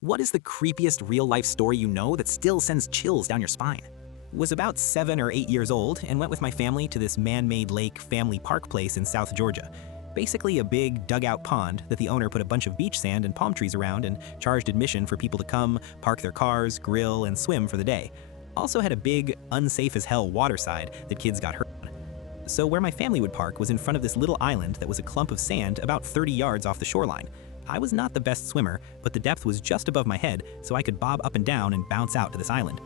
What is the creepiest real-life story you know that still sends chills down your spine? Was about 7 or 8 years old and went with my family to this man-made lake family park place in South Georgia. Basically a big dugout pond that the owner put a bunch of beach sand and palm trees around and charged admission for people to come, park their cars, grill, and swim for the day. Also had a big, unsafe-as-hell water side that kids got hurt on. So where my family would park was in front of this little island that was a clump of sand about 30 yards off the shoreline. I was not the best swimmer, but the depth was just above my head, so I could bob up and down and bounce out to this island.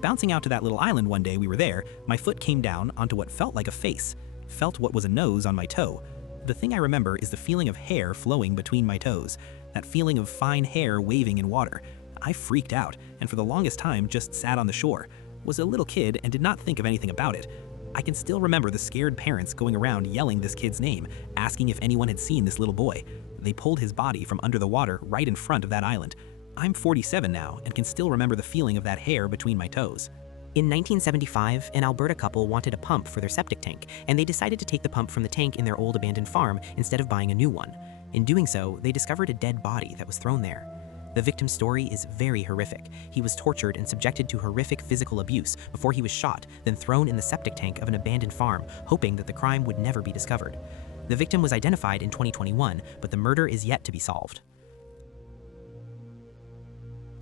Bouncing out to that little island one day we were there, my foot came down onto what felt like a face, felt what was a nose on my toe. The thing I remember is the feeling of hair flowing between my toes, that feeling of fine hair waving in water. I freaked out, and for the longest time just sat on the shore, was a little kid and did not think of anything about it. I can still remember the scared parents going around yelling this kid's name, asking if anyone had seen this little boy. They pulled his body from under the water right in front of that island. I'm 47 now and can still remember the feeling of that hair between my toes. In 1975, an Alberta couple wanted a pump for their septic tank, and they decided to take the pump from the tank in their old abandoned farm instead of buying a new one. In doing so, they discovered a dead body that was thrown there. The victim's story is very horrific. He was tortured and subjected to horrific physical abuse before he was shot, then thrown in the septic tank of an abandoned farm, hoping that the crime would never be discovered. The victim was identified in 2021, but the murder is yet to be solved.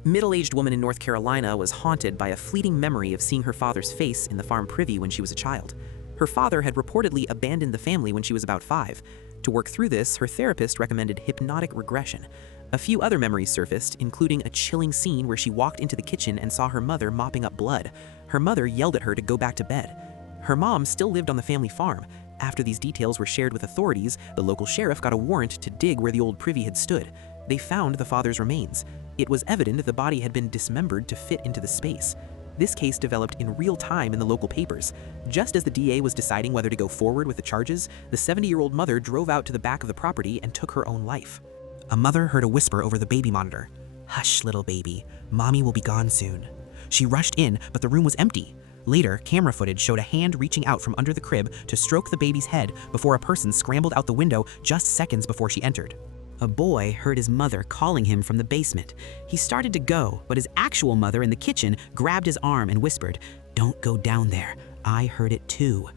Middle-aged woman in North Carolina was haunted by a fleeting memory of seeing her father's face in the farm privy when she was a child. Her father had reportedly abandoned the family when she was about 5. To work through this, her therapist recommended hypnotic regression. A few other memories surfaced, including a chilling scene where she walked into the kitchen and saw her mother mopping up blood. Her mother yelled at her to go back to bed. Her mom still lived on the family farm. After these details were shared with authorities, the local sheriff got a warrant to dig where the old privy had stood. They found the father's remains. It was evident the body had been dismembered to fit into the space. This case developed in real time in the local papers. Just as the DA was deciding whether to go forward with the charges, the 70-year-old mother drove out to the back of the property and took her own life. A mother heard a whisper over the baby monitor. "Hush, little baby. Mommy will be gone soon." She rushed in, but the room was empty. Later, camera footage showed a hand reaching out from under the crib to stroke the baby's head before a person scrambled out the window just seconds before she entered. A boy heard his mother calling him from the basement. He started to go, but his actual mother in the kitchen grabbed his arm and whispered, "Don't go down there. I heard it too."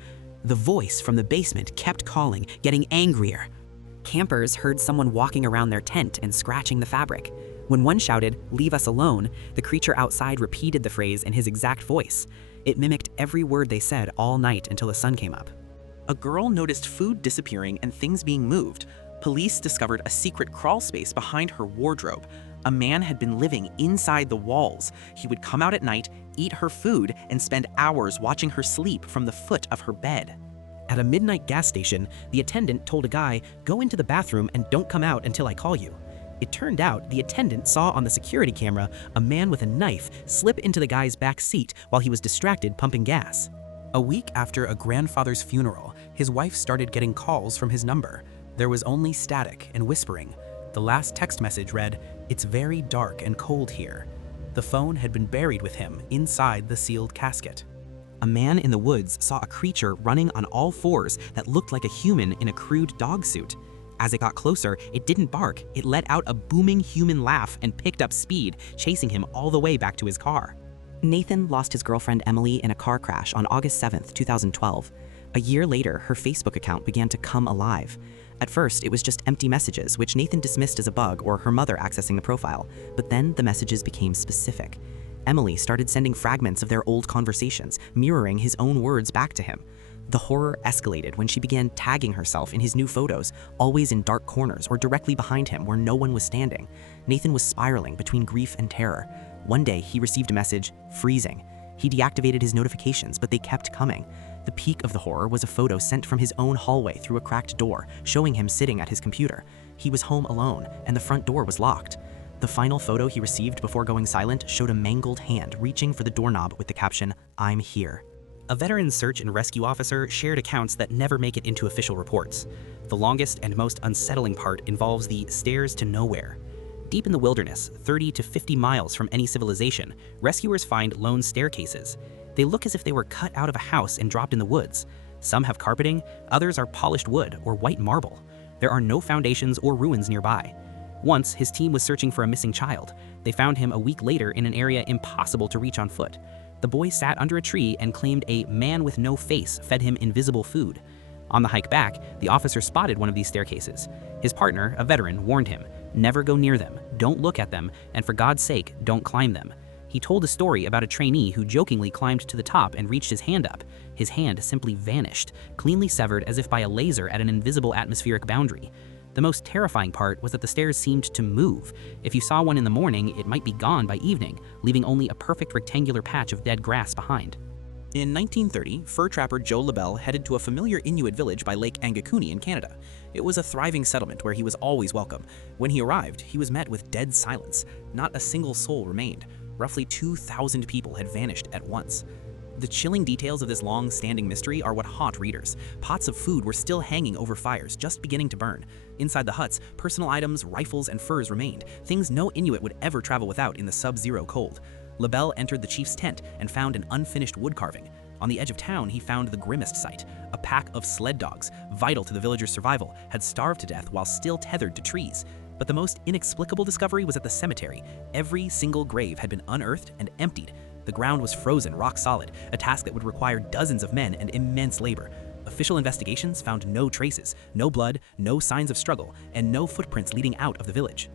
The voice from the basement kept calling, getting angrier. Campers heard someone walking around their tent and scratching the fabric. When one shouted, "Leave us alone," the creature outside repeated the phrase in his exact voice. It mimicked every word they said all night until the sun came up. A girl noticed food disappearing and things being moved. Police discovered a secret crawl space behind her wardrobe. A man had been living inside the walls. He would come out at night, eat her food, and spend hours watching her sleep from the foot of her bed. At a midnight gas station, the attendant told a guy, "Go into the bathroom and don't come out until I call you." It turned out the attendant saw on the security camera a man with a knife slip into the guy's back seat while he was distracted pumping gas. A week after a grandfather's funeral, his wife started getting calls from his number. There was only static and whispering. The last text message read, "It's very dark and cold here." The phone had been buried with him inside the sealed casket. A man in the woods saw a creature running on all fours that looked like a human in a crude dog suit. As it got closer, it didn't bark. It let out a booming human laugh and picked up speed, chasing him all the way back to his car. Nathan lost his girlfriend Emily in a car crash on August 7th, 2012. A year later, her Facebook account began to come alive. At first, it was just empty messages, which Nathan dismissed as a bug or her mother accessing the profile. But then the messages became specific. Emily started sending fragments of their old conversations, mirroring his own words back to him. The horror escalated when she began tagging herself in his new photos, always in dark corners or directly behind him where no one was standing. Nathan was spiraling between grief and terror. One day, he received a message, "Freezing." He deactivated his notifications, but they kept coming. The peak of the horror was a photo sent from his own hallway through a cracked door, showing him sitting at his computer. He was home alone, and the front door was locked. The final photo he received before going silent showed a mangled hand reaching for the doorknob with the caption, "I'm here." A veteran search and rescue officer shared accounts that never make it into official reports. The longest and most unsettling part involves the stairs to nowhere. Deep in the wilderness, 30 to 50 miles from any civilization, rescuers find lone staircases. They look as if they were cut out of a house and dropped in the woods. Some have carpeting, others are polished wood or white marble. There are no foundations or ruins nearby. Once, his team was searching for a missing child. They found him a week later in an area impossible to reach on foot. The boy sat under a tree and claimed a man with no face fed him invisible food. On the hike back, the officer spotted one of these staircases. His partner, a veteran, warned him, "Never go near them, don't look at them, and for God's sake, don't climb them." He told a story about a trainee who jokingly climbed to the top and reached his hand up. His hand simply vanished, cleanly severed as if by a laser at an invisible atmospheric boundary. The most terrifying part was that the stairs seemed to move. If you saw one in the morning, it might be gone by evening, leaving only a perfect rectangular patch of dead grass behind. In 1930, fur trapper Joe LaBelle headed to a familiar Inuit village by Lake Angakuni in Canada. It was a thriving settlement where he was always welcome. When he arrived, he was met with dead silence. Not a single soul remained. Roughly 2,000 people had vanished at once. The chilling details of this long-standing mystery are what haunt readers. Pots of food were still hanging over fires, just beginning to burn. Inside the huts, personal items, rifles, and furs remained, things no Inuit would ever travel without in the sub-zero cold. LaBelle entered the chief's tent and found an unfinished wood carving. On the edge of town, he found the grimmest sight. A pack of sled dogs, vital to the villagers' survival, had starved to death while still tethered to trees. But the most inexplicable discovery was at the cemetery. Every single grave had been unearthed and emptied. The ground was frozen rock solid, a task that would require dozens of men and immense labor. Official investigations found no traces, no blood, no signs of struggle, and no footprints leading out of the village.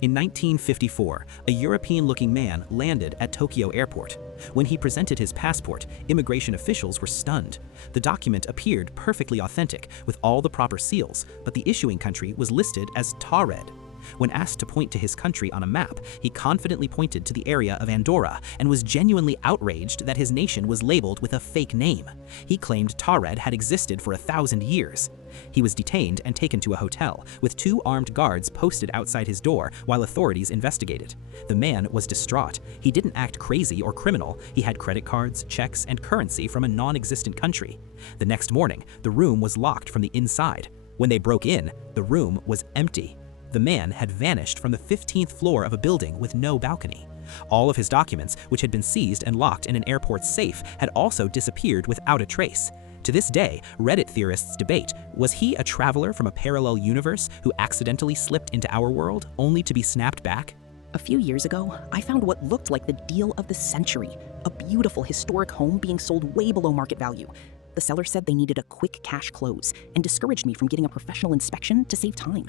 In 1954, a European-looking man landed at Tokyo Airport. When he presented his passport, immigration officials were stunned. The document appeared perfectly authentic, with all the proper seals, but the issuing country was listed as Taured. When asked to point to his country on a map, he confidently pointed to the area of Andorra and was genuinely outraged that his nation was labeled with a fake name. He claimed Taured had existed for 1,000 years. He was detained and taken to a hotel, with 2 armed guards posted outside his door while authorities investigated. The man was distraught. He didn't act crazy or criminal. He had credit cards, checks, and currency from a non-existent country. The next morning, the room was locked from the inside. When they broke in, the room was empty. The man had vanished from the 15th floor of a building with no balcony. All of his documents, which had been seized and locked in an airport safe, had also disappeared without a trace. To this day, Reddit theorists debate, was he a traveler from a parallel universe who accidentally slipped into our world only to be snapped back? A few years ago, I found what looked like the deal of the century, a beautiful historic home being sold way below market value. The seller said they needed a quick cash close and discouraged me from getting a professional inspection to save time.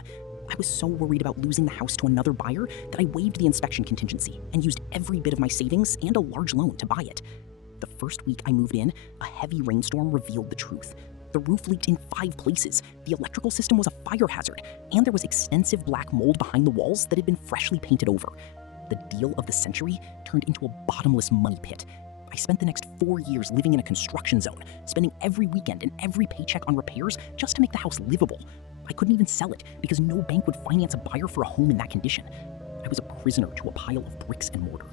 I was so worried about losing the house to another buyer that I waived the inspection contingency and used every bit of my savings and a large loan to buy it. The first week I moved in, a heavy rainstorm revealed the truth. The roof leaked in 5 places, the electrical system was a fire hazard, and there was extensive black mold behind the walls that had been freshly painted over. The deal of the century turned into a bottomless money pit. I spent the next 4 years living in a construction zone, spending every weekend and every paycheck on repairs just to make the house livable. I couldn't even sell it because no bank would finance a buyer for a home in that condition. I was a prisoner to a pile of bricks and mortar.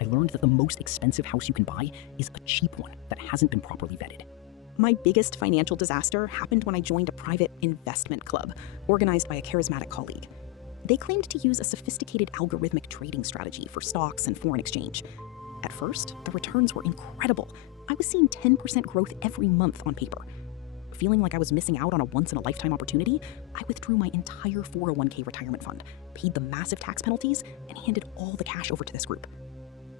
I learned that the most expensive house you can buy is a cheap one that hasn't been properly vetted. My biggest financial disaster happened when I joined a private investment club organized by a charismatic colleague. They claimed to use a sophisticated algorithmic trading strategy for stocks and foreign exchange. At first, the returns were incredible. I was seeing 10% growth every month on paper. Feeling like I was missing out on a once-in-a-lifetime opportunity, I withdrew my entire 401k retirement fund, paid the massive tax penalties, and handed all the cash over to this group.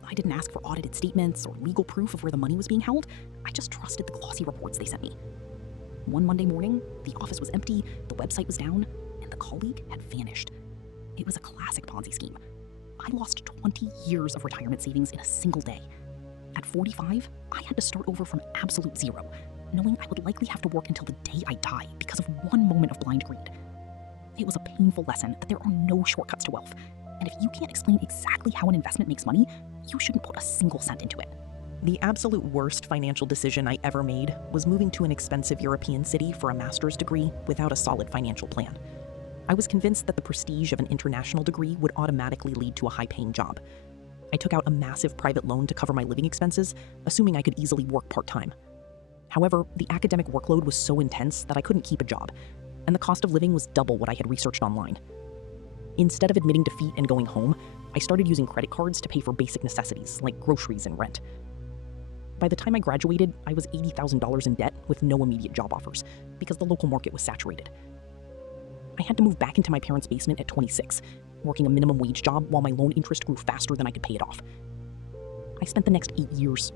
I didn't ask for audited statements or legal proof of where the money was being held. I just trusted the glossy reports they sent me. One Monday morning, the office was empty, the website was down, and the colleague had vanished. It was a classic Ponzi scheme. I lost 20 years of retirement savings in a single day. At 45, I had to start over from absolute zero, knowing I would likely have to work until the day I die because of one moment of blind greed. It was a painful lesson that there are no shortcuts to wealth, and if you can't explain exactly how an investment makes money, you shouldn't put a single cent into it. The absolute worst financial decision I ever made was moving to an expensive European city for a master's degree without a solid financial plan. I was convinced that the prestige of an international degree would automatically lead to a high-paying job. I took out a massive private loan to cover my living expenses, assuming I could easily work part-time. However, the academic workload was so intense that I couldn't keep a job, and the cost of living was double what I had researched online. Instead of admitting defeat and going home, I started using credit cards to pay for basic necessities like groceries and rent. By the time I graduated, I was $80,000 in debt with no immediate job offers because the local market was saturated. I had to move back into my parents' basement at 26, working a minimum wage job while my loan interest grew faster than I could pay it off. I spent the next 8 years